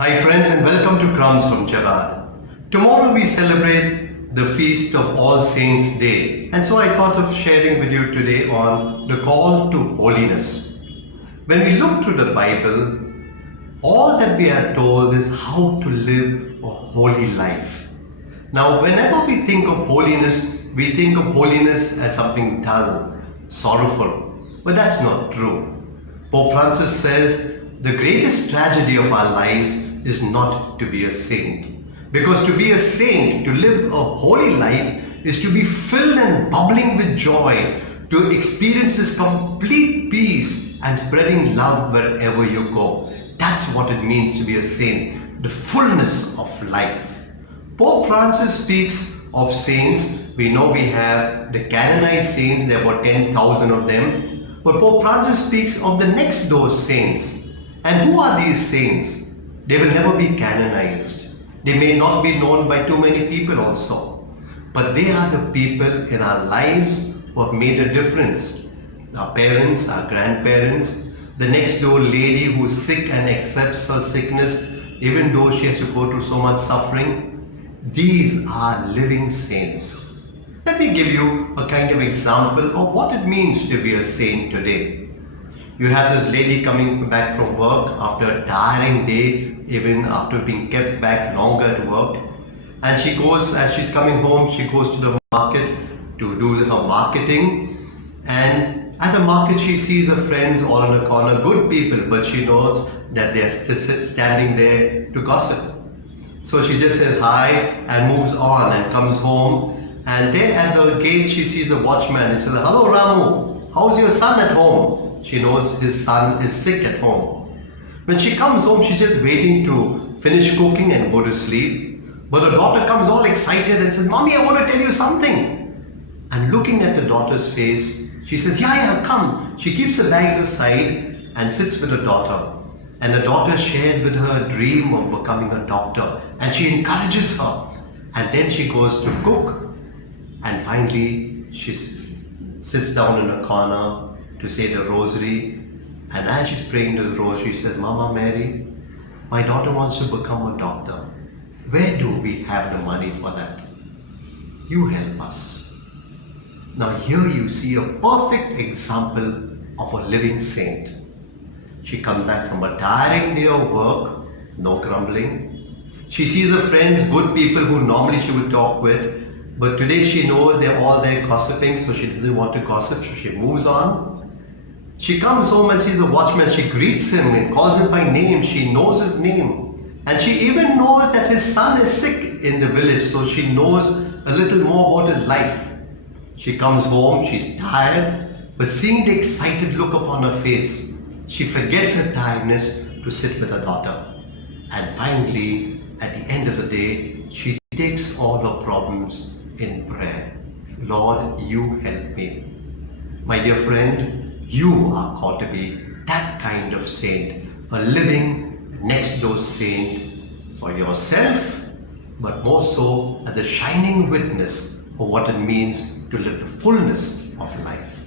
Hi friends, and welcome to Crumbz from Gerard. Tomorrow we celebrate the Feast of All Saints Day, and so I thought of sharing with you today on the call to holiness. When we look through the Bible, all that we are told is how to live a holy life. Now whenever we think of holiness, we think of holiness as something dull, sorrowful, but that's not true. Pope Francis says the greatest tragedy of our lives is not to be a saint. Because to be a saint, to live a holy life, is to be filled and bubbling with joy, to experience this complete peace and spreading love wherever you go. That's what it means to be a saint, the fullness of life. Pope Francis speaks of saints. We know we have the canonized saints, there were 10,000 of them. But Pope Francis speaks of the next door saints. And who are these saints? They will never be canonized. They may not be known by too many people also. But they are the people in our lives who have made a difference. Our parents, our grandparents, the next door lady who is sick and accepts her sickness even though she has to go through so much suffering. These are living saints. Let me give you a kind of example of what it means to be a saint today. You have this lady coming back from work after a tiring day, even after being kept back longer at work. And she goes, as she's coming home, she goes to the market to do her marketing. And at the market, she sees her friends all in a corner, good people, but she knows that they're standing there to gossip. So she just says hi and moves on and comes home. And there at the gate, she sees the watchman and says, "Hello Ramu, how's your son at home?" She knows his son is sick at home. When she comes home, she's just waiting to finish cooking and go to sleep. But the daughter comes all excited and says, "Mommy, I want to tell you something." And looking at the daughter's face, she says, yeah, come. She keeps her bags aside and sits with the daughter. And the daughter shares with her a dream of becoming a doctor. And she encourages her. And then she goes to cook. And finally, she sits down in a corner to say the rosary, and as she's praying the rosary, she says, "Mama Mary, my daughter wants to become a doctor. Where do we have the money for that? You help us." Now here you see a perfect example of a living saint. She comes back from a tiring day of work, no grumbling. She sees her friends, good people who normally she would talk with, but today she knows they're all there gossiping, so she doesn't want to gossip, so she moves on. She comes home and sees the watchman. She greets him and calls him by name. She knows his name. And she even knows that his son is sick in the village, so she knows a little more about his life. She comes home, she's tired, but seeing the excited look upon her face, she forgets her tiredness to sit with her daughter. And finally, at the end of the day, she takes all her problems in prayer. "Lord, you help me." My dear friend, you are called to be that kind of saint, a living next door saint for yourself, but more so as a shining witness of what it means to live the fullness of life.